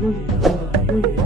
为什么？为？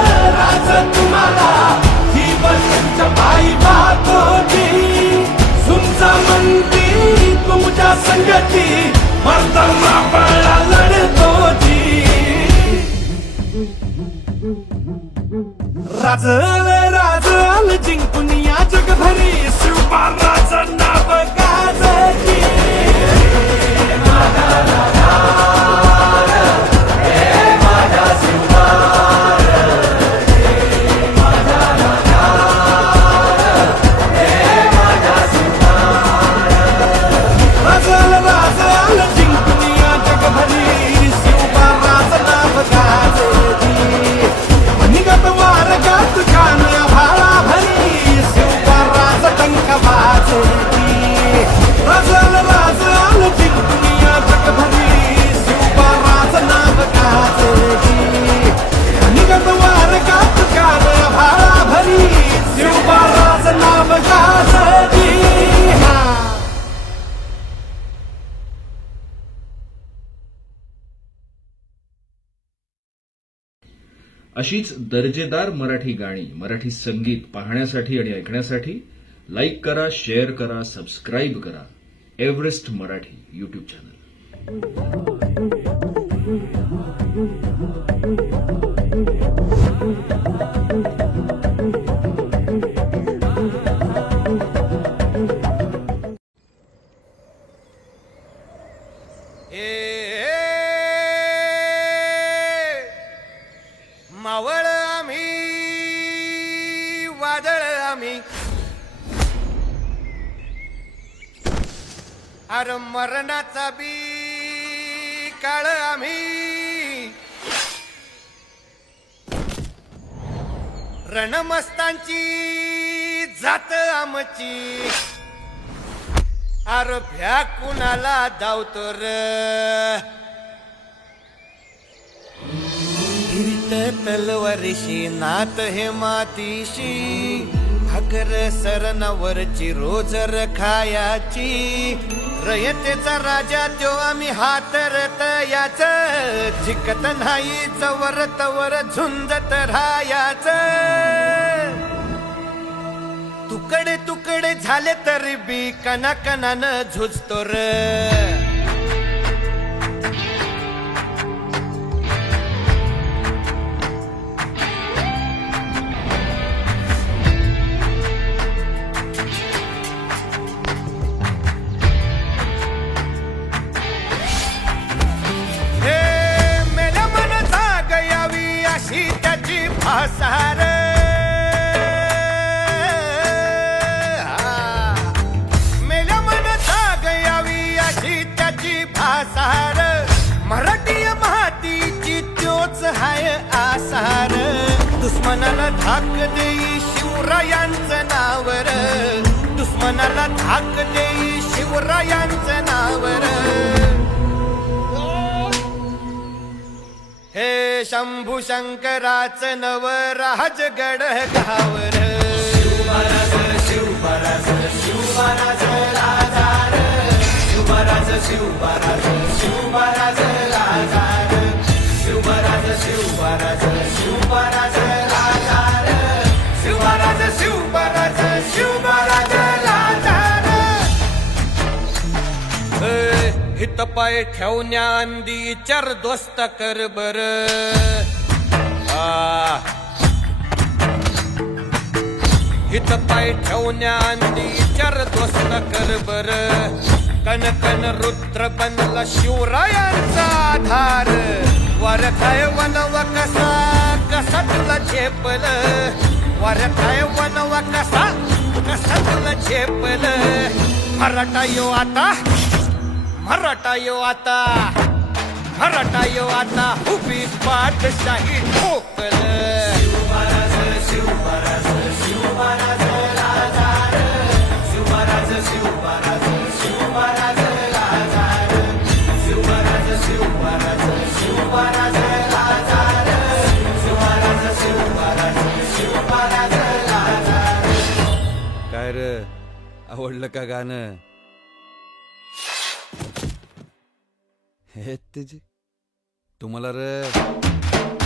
तुम्हाला ही पायी पाहतोची सुमचा तुमच्या संगती मर्दमा पळा लढतो जी राज अशीच दर्जेदार मराठी गाणी मराठी संगीत पाहण्यासाठी आणि ऐकण्यासाठी लाईक करा शेअर करा सबस्क्राईब करा. एव्हरेस्ट मराठी यूट्यूब चॅनल रणमस्तांची जात आमची. अर भ्या कुणाला धावतो र? तलवारीशी नात हे मातीशी. अगर सरनावरची रोज रखायाची. रयतेचा राजा त्यो आम्ही हातरत याच. जिकत नाही चवर तवर झुंजत राहायाच. तुकडे तुकडे झाले तरी बी कना कनानं झुजतो र. धाक देई शिवरायांचं नावर दुश्मनाला धाक देई शिवरायांचं नावर हे शंभू शंकराचं नव राजगड गावर शिवराज शिवराज शिवराज राजार शिवराज शिवराज शिवराज राजार शिवराज शिवराज शिवमहाराज पाय ठेवण्या अंदी चर दोस्त कर बर. हित पाय ठेवण्या अंदी चर दोस्त कर बर. कन कन रुद्र बनला शिवरायांचा आधार. वर काय वनव कसा कसा तुला झेपल. वर काय वनव कसा कसा तुला झेपल. मराठा यो आता मराठा यो आता मराठा यो आता उभी पाठशाही ठोकल. काय रे? आवडलं का गाणं? हे त्याची तुम्हाला रे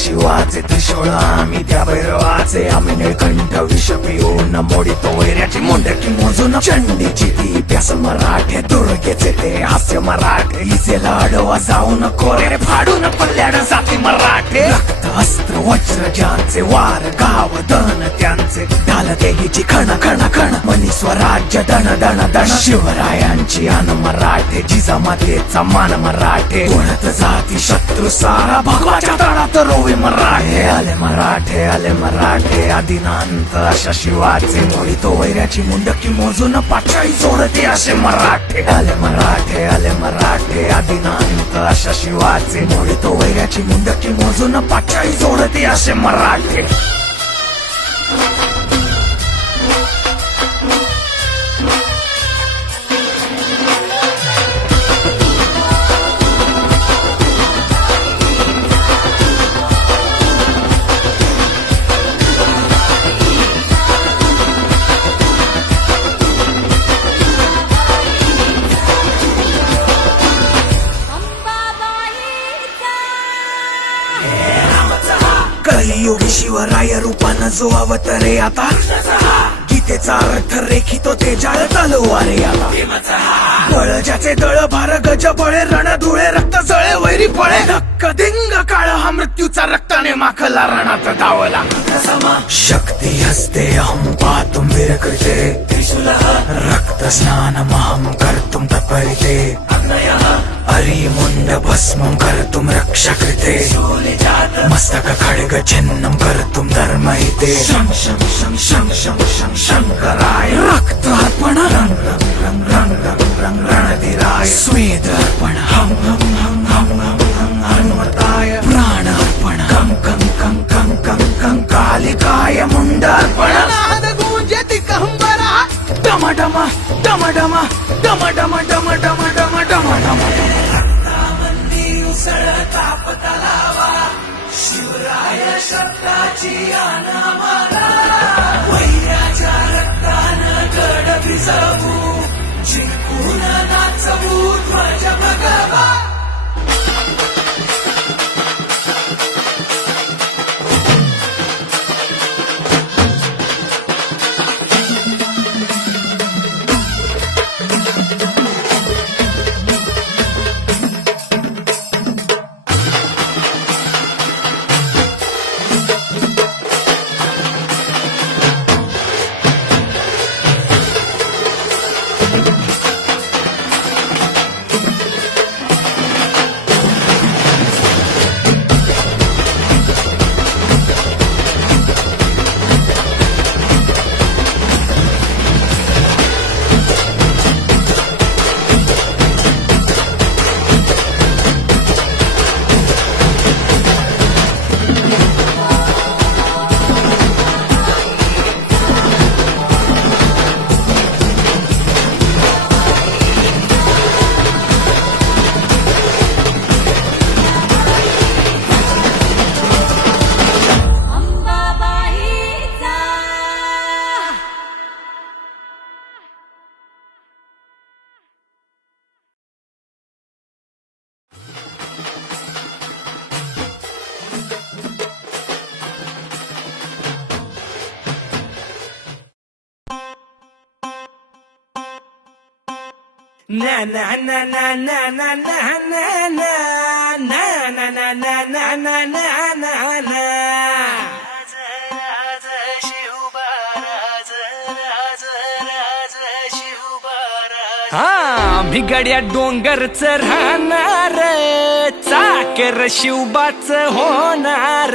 शिवाचे त्रिशूळ आम्ही त्या भैरवाचे. आम्ही निळकंठ विष पिऊन मोडितो वैऱ्याची मोंडकी मोजून. चंडीची ती प्यास मराठे दुर्गेचे ते हास्य मराठे. इजेला लाडवा जाऊन कोरे फाडून पल्ल्याड जाती मराठे. रक्त अस्त्र वज्र ज्यांचे वार गाव दन त्यांचे. ढाल देगीची खण खण खण मनी स्वराज्य दण दण दण शिवरायांची अन मराठे जिजामातेचा मान मराठे. कोणत जाती शत्रू सारा भगवाच्या तळात रोवे. मराठे आले मराठे आले मराठे. आदिनांत अशा शिवाचे मोडितो वैऱ्याची मुंडकी मोजून पाचाळी जोडते असे मराठे. आले मराठे आले मराठे. आदिनांत अशा शिवाचे मोडितो वैऱ्याची मुंडकी मोजून पाचाळी जोडते असे मराठे. जो अवतरे आता. गीतेचा अर्थ रेखितो ते जाळ चालू आला आता ज्याचे दळ भार गज बळे रण धुळे रक्त जळे वैरी पळे धक्क दिंग काळ हा मृत्यूचा रक्ताने माखला रणात धावला शक्ती शक्ति हस्ते अहं पातुं विरकृते त्रिशूलः रक्तस्नानमहं कर्तुं तत्परिते अरिमुण्ड भस्मं कर्तुं रक्षकृते मस्तक खड्ग छिन्नं कर्तुं धर्महिते शं शं शं शं शं शं शङ्कराय रक्त अर्पण रं रं रं रं रणधिराय स्वेदार्पण हं हम हम हम हम हम हनुमताय प्राणार्पण कं कं कं कं कं कं कालिकाय मुण्डार्पण डम डम डम डम डम डम डम डम डम डम डम रक्तामंदी उसळता पतलावा शिवराय शब्दाची अनामाला वैराच्या रक्तानं गड भिसव سمود وجبك بعد ना ना ना ना ना ना ना ना ना ना ना ना ना ना ना ना ना ना हा भिगड्या डोंगरच राहणार चाकर शिवबाच होणार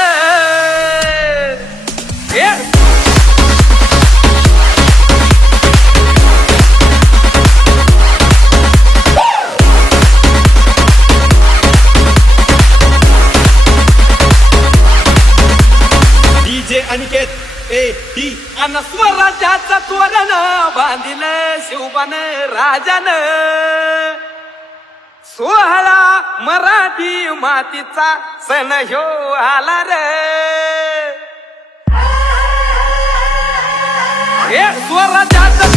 बांधिल शिवबान राजान. सोहळा मराठी मातीचा सण ह्यो आला रे. हे स्वराज्याचं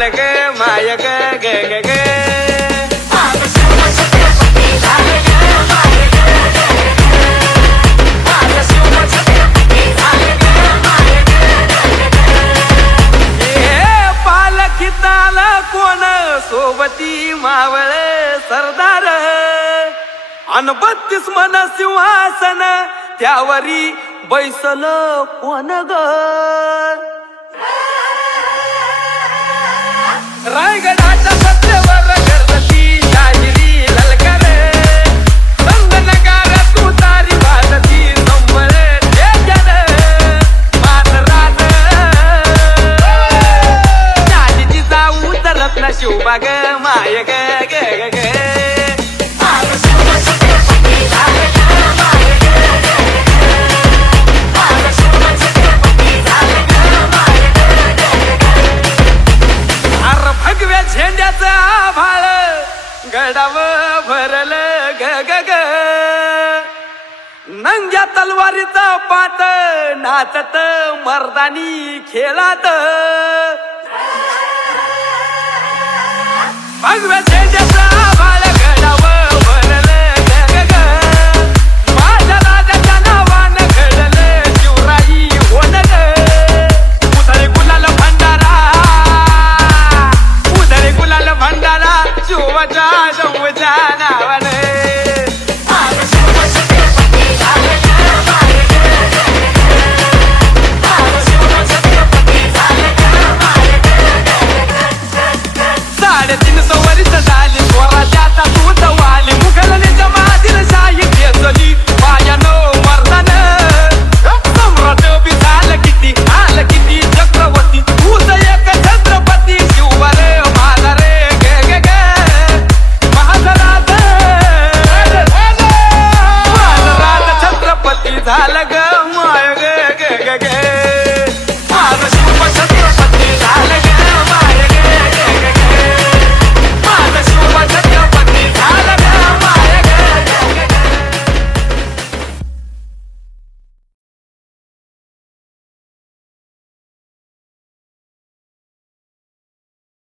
झालं ग माय ग. ग ग ग हे सोबती मावळ सरदार. अन बत्तीस मन सिंहासन त्यावरी बैसल कोण ग? रायगडाच्या सत्तेवर गर्दती शाहिरी ललकार. संगनगार तू तारी वाजती संबळ जन जाऊ तरत ना शिवबाग माय ग ग ग. नंग्या तलवारीचा पाट नाचत मर्दानी खेळात. भगव्या झेंड्याचं आभाळ